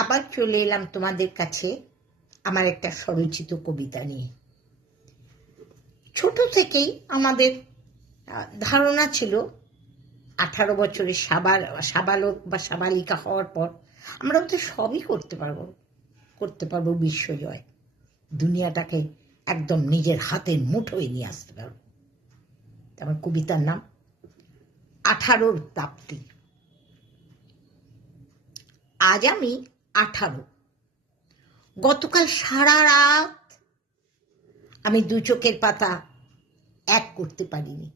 আবার চলে এলাম তোমাদের কাছে আমার একটা স্বরচিত কবিতা নিয়ে। ছোট থেকেই আমাদের ধারণা ছিল 18 বছরের সাবালক বা সাবালিকা হওয়ার পর আমরা তো সবই করতে পারবো বিশ্বজয়, দুনিয়াটাকে একদম নিজের হাতের মুঠোয় নিয়ে আসতে পারবো। আমার কবিতার নাম 18র প্রাপ্তি। আজ আমি 18। গতকাল সারা রাত আমি দু চোখের পাতা এক করতে পারিনি।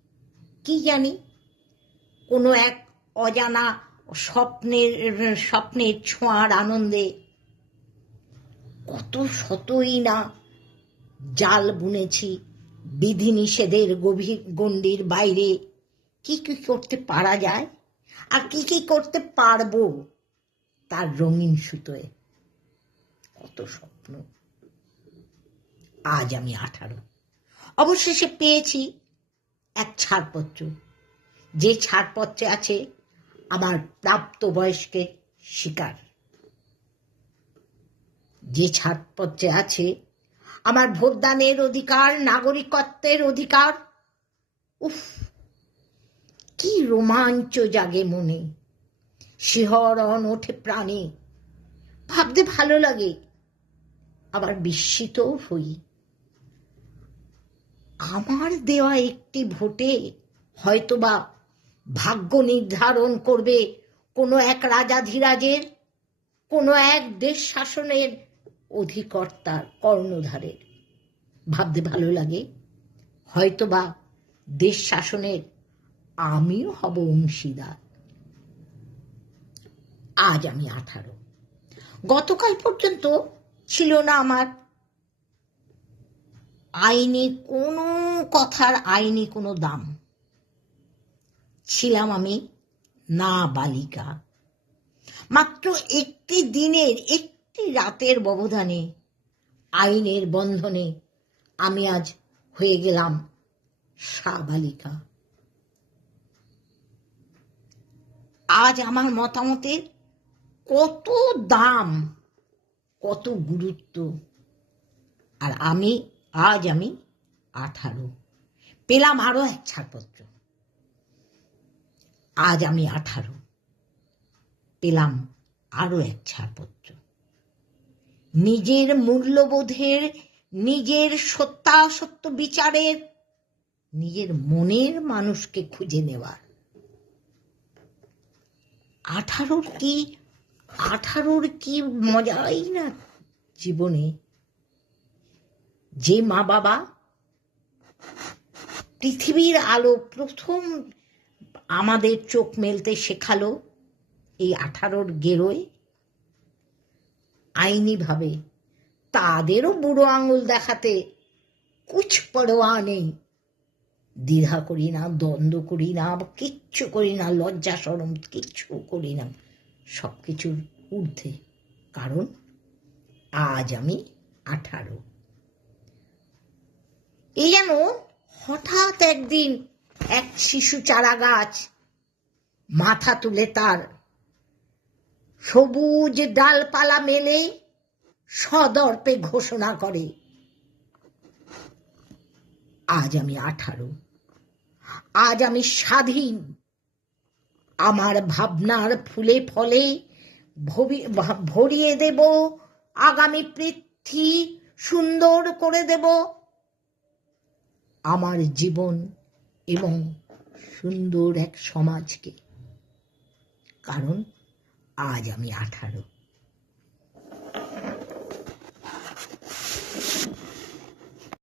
কি জানি, কোনো এক অজানা স্বপ্নের ছোঁয়ার আনন্দে কত শতই না জাল বুনেছি বিধিনিষেধের গভীর গণ্ডির বাইরে। কি কি করতে পারা যায় আর কি কি করতে পারবো তার রঙিন সুতোয় কত স্বপ্ন। আজ আমি 18। অবশেষে পেয়েছি এক ছাড়পত্র, যে ছাড়পত্রে আছে আমার প্রাপ্তবয়স্কের স্বীকার, যে ছাড়পত্রে আছে আমার ভোটদানের অধিকার, নাগরিকত্বের অধিকার। উফ, কি রোমাঞ্চ জাগে মনে, শিহরণ ওঠে প্রাণে। ভাবতে ভালো লাগে, আবার বিস্মিতও হই। আমার দেওয়া একটি ভোটে হয়তোবা ভাগ্য নির্ধারণ করবে কোনো এক রাজাধিরাজের, কোনো এক দেশ শাসনের অধিকর্তার কর্ণধারের। ভাবতে ভালো লাগে, হয়তোবা দেশ শাসনের আমিও হব অংশীদার। আজ আমি 18। গতকাল পর্যন্ত ছিল না আমার আইনি কোনো কথার আইনি কোনো দাম। ছিলাম আমি না বালিকা। মাত্র একটি দিনের, একটি রাতের ব্যবধানে, আইনের বন্ধনে আমি আজ হয়ে গেলাম সাবালিকা। আজ আমার মতামতের কত দাম, কত গুরুত্ব। আর আজ আমি 18। পেলাম আরো এক ছাড়পত্র। আজ আমি 18, পেলাম আরো এক ছাড়পত্র। নিজের মূল্যবোধের, নিজের সত্যাসত্য বিচারের, নিজের মনের মানুষকে খুঁজে নেওয়ার। 18 কি মজাই না জীবনে। যে মা বাবা পৃথিবীর আলো প্রথম আমাদের চোখ মেলতে শেখালো এই 18 গেরোয়, আইনি ভাবে তাদেরও বুড়ো আঙুল দেখাতে কুছ পরোয়া নেই। দ্বিধা করি না, দ্বন্দ্ব করি না, কিচ্ছু করি না, লজ্জা শরম কিচ্ছু করি না, সবকিছুর ঊর্ধ্বে। কারণ আজ আমি 18। এই যেন হঠাৎ একদিন এক শিশু চারা গাছ মাথা তুলে তার সবুজ ডালপালা মেলে সদর্পে ঘোষণা করে, আজ আমি 18। আজ আমি স্বাধীন। আমার ভাবনার ফুলে ফলে ভরিয়ে দেব আগামী পৃথ্বী, সুন্দর করে দেব আমার জীবন এবং সুন্দর এক সমাজকে। কারণ আজ আমি 18।